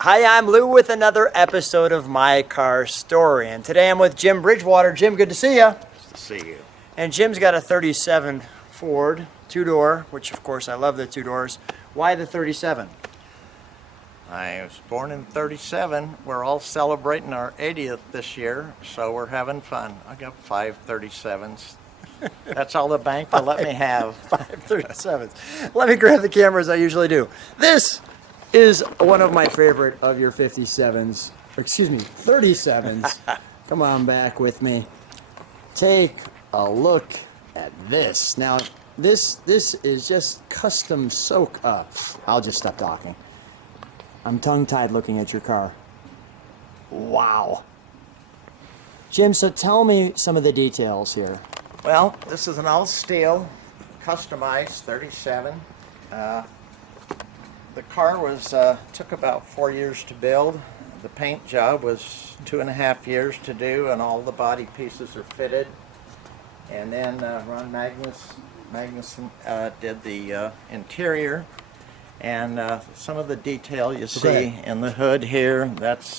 Hi, I'm Lou with another episode of My Car Story, and today I'm with Jim Bridgewater. Jim, good to see you. Nice to see you. And Jim's got a 37 Ford, two-door, which of course I love the two doors. Why the 37? I was born in 37. We're all celebrating our 80th this year, so we're having fun. I got 5 37s. That's all the bank will let me have. 5 37s. Let me grab the camera as I usually do. This is one of my favorite of your 57s, or excuse me, 37s. Come on back with me. Take a look at this. Now, this is just custom soak up. I'll just stop talking. I'm tongue-tied looking at your car. Wow. Jim, so tell me some of the details here. Well, this is an all steel, customized 37. The car was took about 4 years to build. The paint job was 2.5 years to do, and all the body pieces are fitted. And then Ron Magnuson did the interior, and some of the detail you see in the hood here. That's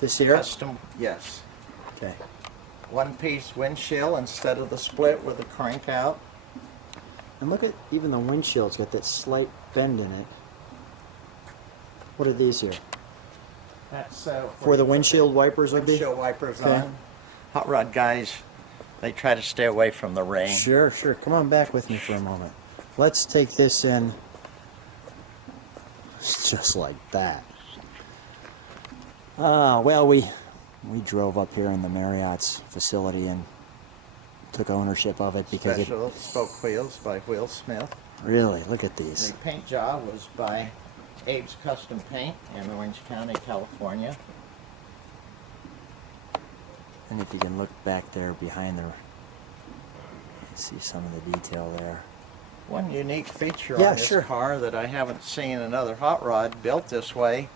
this here? Custom. Yes. Okay. One-piece windshield instead of the split with the crank out. And look at even the windshield's got that slight bend in it. What are these here? That's For the windshield wipers would be? windshield wipers Okay. on. Hot rod guys, they try to stay away from the rain. Sure, sure. Come on back with me for a moment. Let's take this in just like that. Well, we drove up here in the Marriott's facility and took ownership of it because Special spoke wheels by Will Smith. Really, look at these. The paint job was by Abe's Custom Paint in Orange County, California. And if you can look back there behind there, you see some of the detail there. One unique feature Yeah, on this sure. car that I haven't seen another hot rod built this way.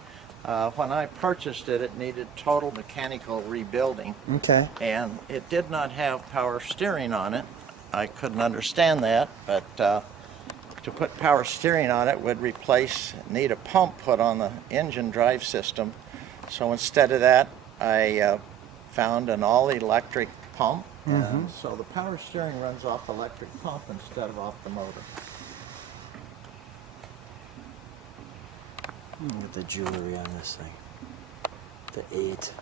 When I purchased it, it needed total mechanical rebuilding, Okay. and it did not have power steering on it. I couldn't understand that, but to put power steering on it would need a pump put on the engine drive system. So instead of that, I found an all-electric pump, and so the power steering runs off the electric pump instead of off the motor. Look at the jewelry on this thing. The 8.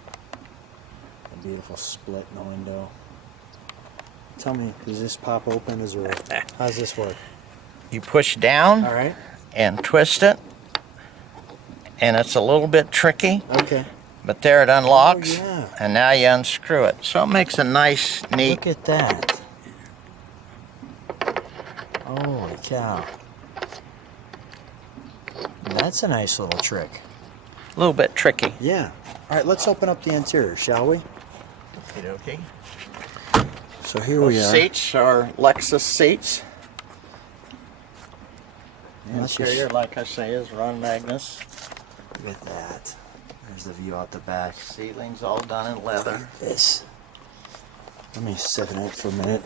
A beautiful split in the window. Tell me, does this pop open? How's this work? You push down All right. and twist it, and it's a little bit tricky, Okay. but there it unlocks, Oh, yeah. and now you unscrew it. So it makes a nice, neat. Look at that. Holy cow. That's a nice little trick. A little bit tricky. Yeah. All right, let's open up the interior, shall we? Okay. So here we Those are. seats are Lexus seats. The Let's interior, just- like I say, is Ron Magnus. Look at that. There's the view out the back. Ceiling's all done in leather. This. Let me sit in it for a minute.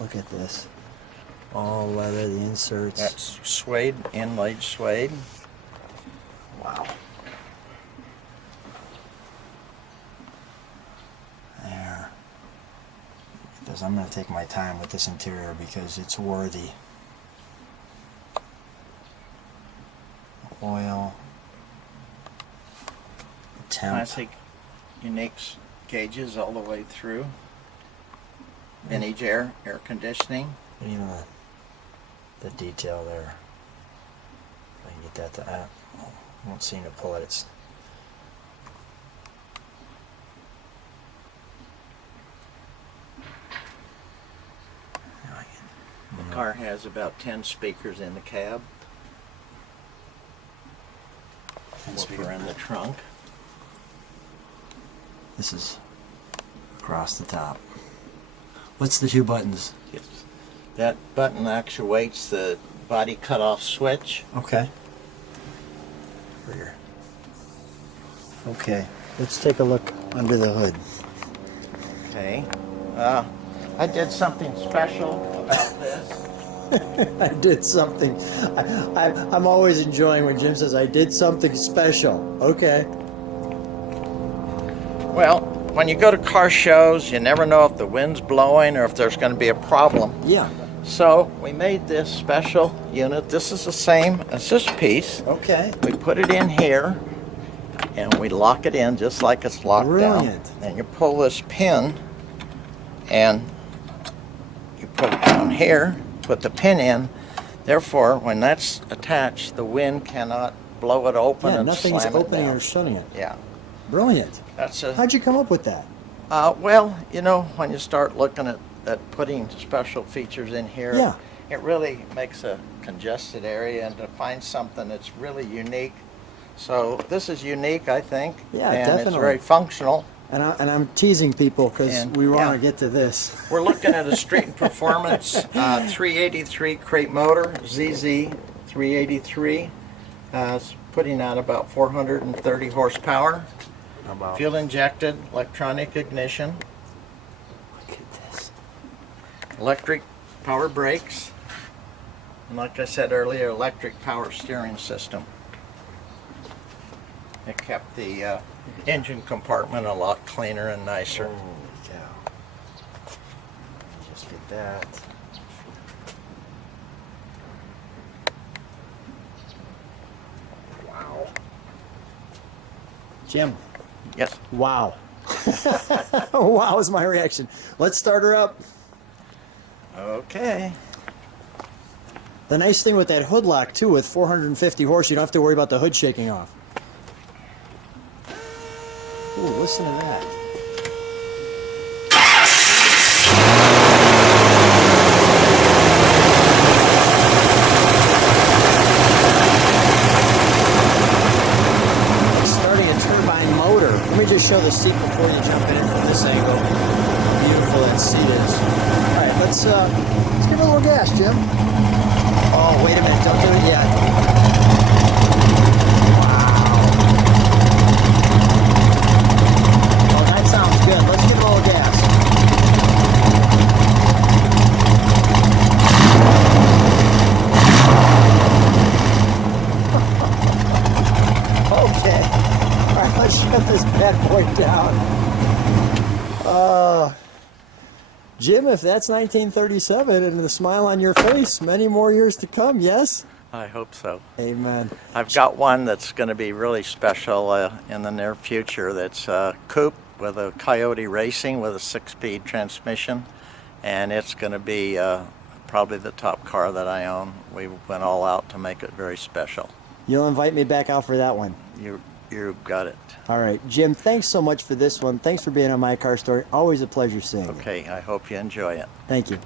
Look at this. All leather, the inserts. That's suede, inlaid suede. Wow. There. Because I'm going to take my time with this interior because it's worthy. Oil. Temp. Classic, unique gauges all the way through. Vintage air conditioning. And even the detail there. If I can get that to app. Won't seem to pull it. It's The car has about 10 speakers in the cab. Woofer in the trunk. This is across the top. What's the two buttons? Yes. That button actuates the body cutoff switch. Okay. Okay. Let's take a look under the hood. Okay. I did something special about this. I did something. I'm always enjoying when Jim says I did something special. Okay. Well, when you go to car shows, you never know if the wind's blowing or if there's going to be a problem. Yeah. So we made this special unit. This is the same as this piece. Okay. We put it in here and we lock it in just like it's locked Brilliant. down. And you pull this pin and you put it down here, put the pin in. Therefore, when that's attached, the wind cannot blow it open Yeah, and nothing's slam it opening down. or shutting it. Yeah. Brilliant. That's a, How'd you come up with that? well, you know, when you start looking at putting special features in here, Yeah. it really makes a congested area, and to find something that's really unique. So this is unique, I think. Yeah, and definitely. it's very functional. And I'm teasing people because And, we want yeah. to get to this. We're looking at a Street and Performance 383 crate motor, ZZ 383. It's putting out about 430 horsepower. Fuel injected, electronic ignition, Look at this. electric power brakes, and like I said earlier, electric power steering system. It kept the engine compartment a lot cleaner and nicer. Holy cow. Just get that. Wow. Jim. Yes. Wow. Wow is my reaction. Let's start her up. Okay. The nice thing with that hood lock too, with 450 horse, you don't have to worry about the hood shaking off. Ooh, listen to that. It's starting a turbine motor. Let me just show the seat before you jump in from this angle. How beautiful that seat is. All right, let's give it a little gas, Jim. Oh, wait a minute, don't do it yet. Oh, that sounds good. Let's give it a little gas. Okay. All right, let's shut this bad boy down. Jim, if that's 1937 and the smile on your face, many more years to come, yes? I hope so. Amen. I've got one that's going to be really special in the near future. That's a coupe with a Coyote Racing with a 6-speed transmission, and it's going to be probably the top car that I own. We went all out to make it very special. You'll invite me back out for that one. You got it. All right. Jim, thanks so much for this one. Thanks for being on My Car Story. Always a pleasure seeing you. Okay, I hope you enjoy it. Thank you.